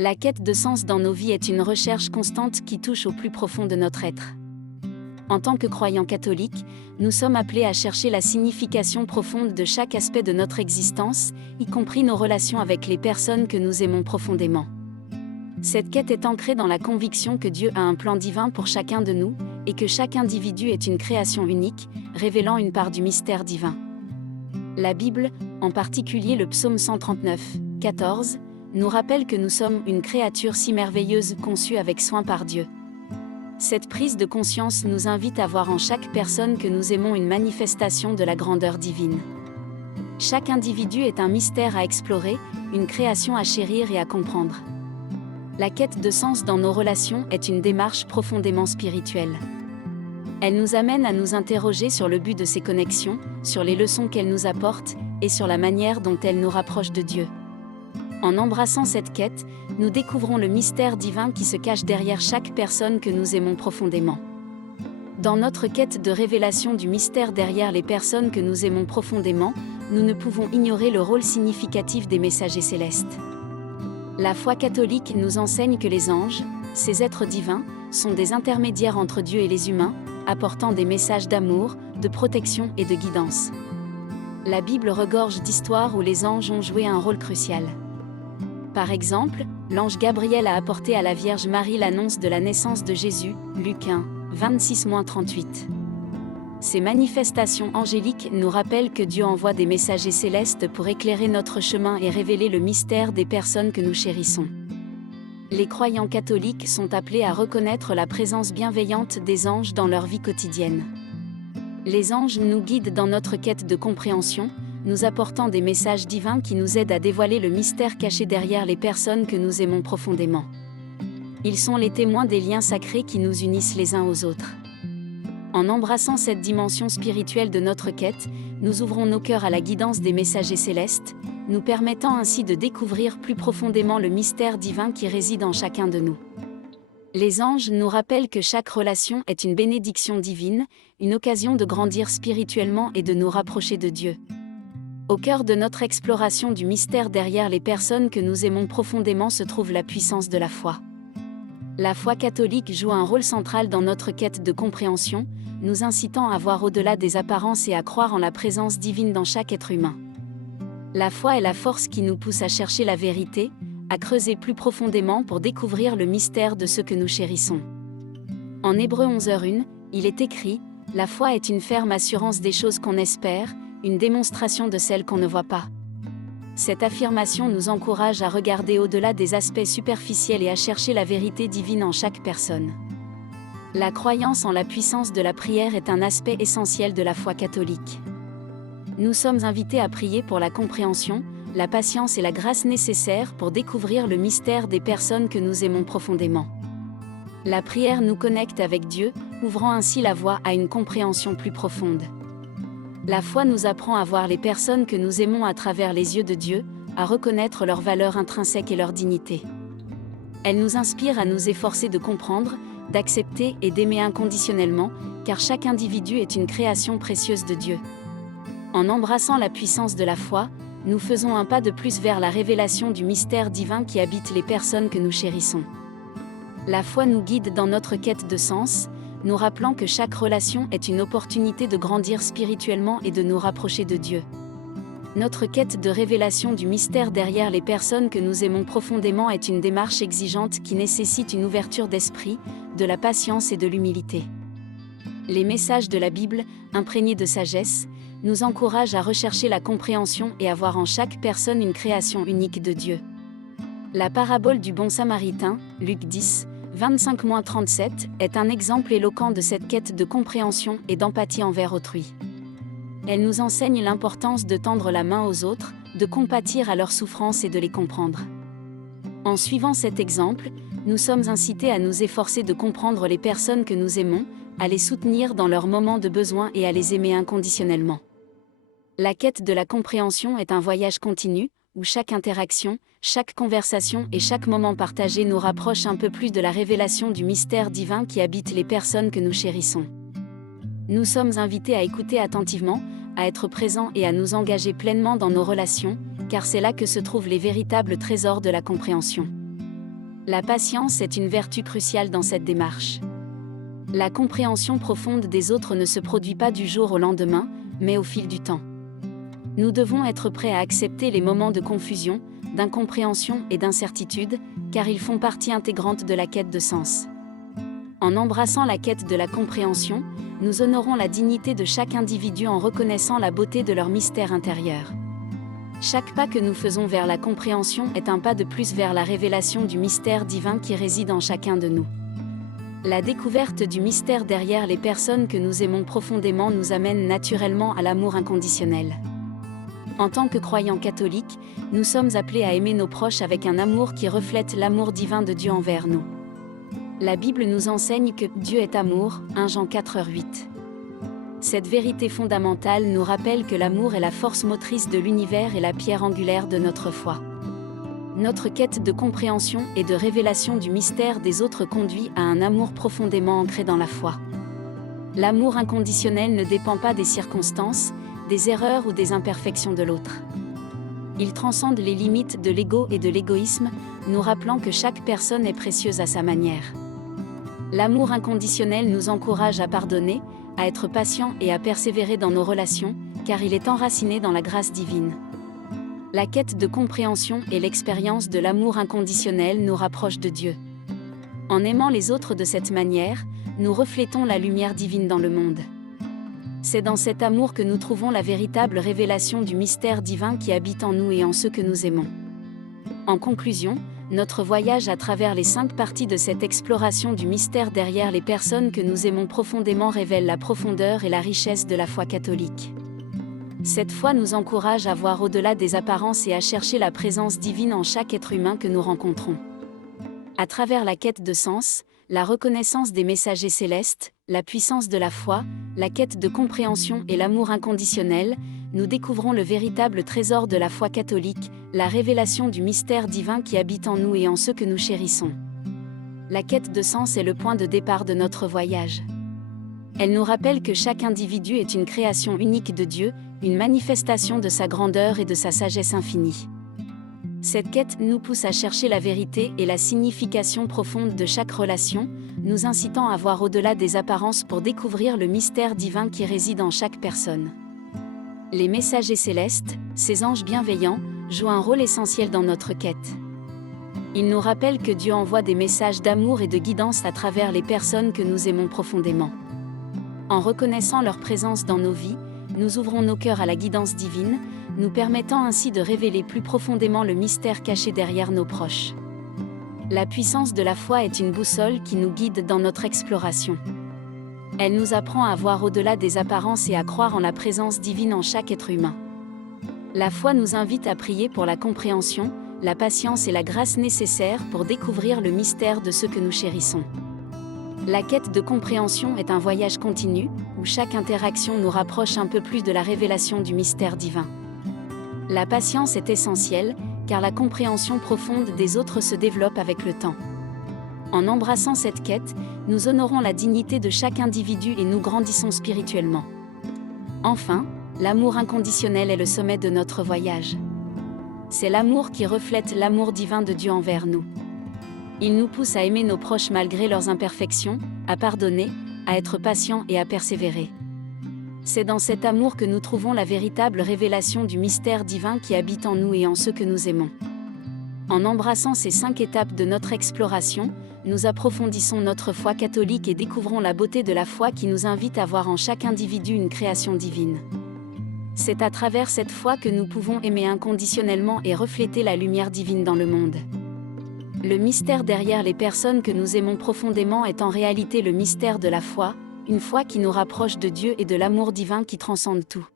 La quête de sens dans nos vies est une recherche constante qui touche au plus profond de notre être. En tant que croyants catholiques, nous sommes appelés à chercher la signification profonde de chaque aspect de notre existence, y compris nos relations avec les personnes que nous aimons profondément. Cette quête est ancrée dans la conviction que Dieu a un plan divin pour chacun de nous, et que chaque individu est une création unique, révélant une part du mystère divin. La Bible, en particulier le psaume 139, 14, nous rappelle que nous sommes une créature si merveilleuse conçue avec soin par Dieu. Cette prise de conscience nous invite à voir en chaque personne que nous aimons une manifestation de la grandeur divine. Chaque individu est un mystère à explorer, une création à chérir et à comprendre. La quête de sens dans nos relations est une démarche profondément spirituelle. Elle nous amène à nous interroger sur le but de ces connexions, sur les leçons qu'elles nous apportent, et sur la manière dont elles nous rapprochent de Dieu. En embrassant cette quête, nous découvrons le mystère divin qui se cache derrière chaque personne que nous aimons profondément. Dans notre quête de révélation du mystère derrière les personnes que nous aimons profondément, nous ne pouvons ignorer le rôle significatif des messagers célestes. La foi catholique nous enseigne que les anges, ces êtres divins, sont des intermédiaires entre Dieu et les humains, apportant des messages d'amour, de protection et de guidance. La Bible regorge d'histoires où les anges ont joué un rôle crucial. Par exemple, l'ange Gabriel a apporté à la Vierge Marie l'annonce de la naissance de Jésus, Luc 1, 26-38. Ces manifestations angéliques nous rappellent que Dieu envoie des messagers célestes pour éclairer notre chemin et révéler le mystère des personnes que nous chérissons. Les croyants catholiques sont appelés à reconnaître la présence bienveillante des anges dans leur vie quotidienne. Les anges nous guident dans notre quête de compréhension, nous apportant des messages divins qui nous aident à dévoiler le mystère caché derrière les personnes que nous aimons profondément. Ils sont les témoins des liens sacrés qui nous unissent les uns aux autres. En embrassant cette dimension spirituelle de notre quête, nous ouvrons nos cœurs à la guidance des messagers célestes, nous permettant ainsi de découvrir plus profondément le mystère divin qui réside en chacun de nous. Les anges nous rappellent que chaque relation est une bénédiction divine, une occasion de grandir spirituellement et de nous rapprocher de Dieu. Au cœur de notre exploration du mystère derrière les personnes que nous aimons profondément se trouve la puissance de la foi. La foi catholique joue un rôle central dans notre quête de compréhension, nous incitant à voir au-delà des apparences et à croire en la présence divine dans chaque être humain. La foi est la force qui nous pousse à chercher la vérité, à creuser plus profondément pour découvrir le mystère de ce que nous chérissons. En Hébreux 11h1, il est écrit « La foi est une ferme assurance des choses qu'on espère, une démonstration de celles qu'on ne voit pas. » Cette affirmation nous encourage à regarder au-delà des aspects superficiels et à chercher la vérité divine en chaque personne. La croyance en la puissance de la prière est un aspect essentiel de la foi catholique. Nous sommes invités à prier pour la compréhension, la patience et la grâce nécessaires pour découvrir le mystère des personnes que nous aimons profondément. La prière nous connecte avec Dieu, ouvrant ainsi la voie à une compréhension plus profonde. La foi nous apprend à voir les personnes que nous aimons à travers les yeux de Dieu, à reconnaître leur valeur intrinsèque et leur dignité. Elle nous inspire à nous efforcer de comprendre, d'accepter et d'aimer inconditionnellement, car chaque individu est une création précieuse de Dieu. En embrassant la puissance de la foi, nous faisons un pas de plus vers la révélation du mystère divin qui habite les personnes que nous chérissons. La foi nous guide dans notre quête de sens, nous rappelant que chaque relation est une opportunité de grandir spirituellement et de nous rapprocher de Dieu. Notre quête de révélation du mystère derrière les personnes que nous aimons profondément est une démarche exigeante qui nécessite une ouverture d'esprit, de la patience et de l'humilité. Les messages de la Bible, imprégnés de sagesse, nous encouragent à rechercher la compréhension et à voir en chaque personne une création unique de Dieu. La parabole du bon samaritain, Luc 10, 25-37, est un exemple éloquent de cette quête de compréhension et d'empathie envers autrui. Elle nous enseigne l'importance de tendre la main aux autres, de compatir à leurs souffrances et de les comprendre. En suivant cet exemple, nous sommes incités à nous efforcer de comprendre les personnes que nous aimons, à les soutenir dans leurs moments de besoin et à les aimer inconditionnellement. La quête de la compréhension est un voyage continu, où chaque interaction, chaque conversation et chaque moment partagé nous rapproche un peu plus de la révélation du mystère divin qui habite les personnes que nous chérissons. Nous sommes invités à écouter attentivement, à être présents et à nous engager pleinement dans nos relations, car c'est là que se trouvent les véritables trésors de la compréhension. La patience est une vertu cruciale dans cette démarche. La compréhension profonde des autres ne se produit pas du jour au lendemain, mais au fil du temps. Nous devons être prêts à accepter les moments de confusion, d'incompréhension et d'incertitude, car ils font partie intégrante de la quête de sens. En embrassant la quête de la compréhension, nous honorons la dignité de chaque individu en reconnaissant la beauté de leur mystère intérieur. Chaque pas que nous faisons vers la compréhension est un pas de plus vers la révélation du mystère divin qui réside en chacun de nous. La découverte du mystère derrière les personnes que nous aimons profondément nous amène naturellement à l'amour inconditionnel. En tant que croyants catholiques, nous sommes appelés à aimer nos proches avec un amour qui reflète l'amour divin de Dieu envers nous. La Bible nous enseigne que Dieu est amour, 1 Jean 4:8. Cette vérité fondamentale nous rappelle que l'amour est la force motrice de l'univers et la pierre angulaire de notre foi. Notre quête de compréhension et de révélation du mystère des autres conduit à un amour profondément ancré dans la foi. L'amour inconditionnel ne dépend pas des circonstances, des erreurs ou des imperfections de l'autre. Il transcende les limites de l'ego et de l'égoïsme, nous rappelant que chaque personne est précieuse à sa manière. L'amour inconditionnel nous encourage à pardonner, à être patient et à persévérer dans nos relations, car il est enraciné dans la grâce divine. La quête de compréhension et l'expérience de l'amour inconditionnel nous rapprochent de Dieu. En aimant les autres de cette manière, nous reflétons la lumière divine dans le monde. C'est dans cet amour que nous trouvons la véritable révélation du mystère divin qui habite en nous et en ceux que nous aimons. En conclusion, notre voyage à travers les 5 parties de cette exploration du mystère derrière les personnes que nous aimons profondément révèle la profondeur et la richesse de la foi catholique. Cette foi nous encourage à voir au-delà des apparences et à chercher la présence divine en chaque être humain que nous rencontrons. À travers la quête de sens, la reconnaissance des messagers célestes, la puissance de la foi, la quête de compréhension et l'amour inconditionnel, nous découvrons le véritable trésor de la foi catholique, la révélation du mystère divin qui habite en nous et en ceux que nous chérissons. La quête de sens est le point de départ de notre voyage. Elle nous rappelle que chaque individu est une création unique de Dieu, une manifestation de sa grandeur et de sa sagesse infinie. Cette quête nous pousse à chercher la vérité et la signification profonde de chaque relation, nous incitant à voir au-delà des apparences pour découvrir le mystère divin qui réside en chaque personne. Les messagers célestes, ces anges bienveillants, jouent un rôle essentiel dans notre quête. Ils nous rappellent que Dieu envoie des messages d'amour et de guidance à travers les personnes que nous aimons profondément. En reconnaissant leur présence dans nos vies, nous ouvrons nos cœurs à la guidance divine, nous permettant ainsi de révéler plus profondément le mystère caché derrière nos proches. La puissance de la foi est une boussole qui nous guide dans notre exploration. Elle nous apprend à voir au-delà des apparences et à croire en la présence divine en chaque être humain. La foi nous invite à prier pour la compréhension, la patience et la grâce nécessaires pour découvrir le mystère de ceux que nous chérissons. La quête de compréhension est un voyage continu, où chaque interaction nous rapproche un peu plus de la révélation du mystère divin. La patience est essentielle, car la compréhension profonde des autres se développe avec le temps. En embrassant cette quête, nous honorons la dignité de chaque individu et nous grandissons spirituellement. Enfin, l'amour inconditionnel est le sommet de notre voyage. C'est l'amour qui reflète l'amour divin de Dieu envers nous. Il nous pousse à aimer nos proches malgré leurs imperfections, à pardonner, à être patients et à persévérer. C'est dans cet amour que nous trouvons la véritable révélation du mystère divin qui habite en nous et en ceux que nous aimons. En embrassant ces 5 étapes de notre exploration, nous approfondissons notre foi catholique et découvrons la beauté de la foi qui nous invite à voir en chaque individu une création divine. C'est à travers cette foi que nous pouvons aimer inconditionnellement et refléter la lumière divine dans le monde. Le mystère derrière les personnes que nous aimons profondément est en réalité le mystère de la foi, une foi qui nous rapproche de Dieu et de l'amour divin qui transcende tout.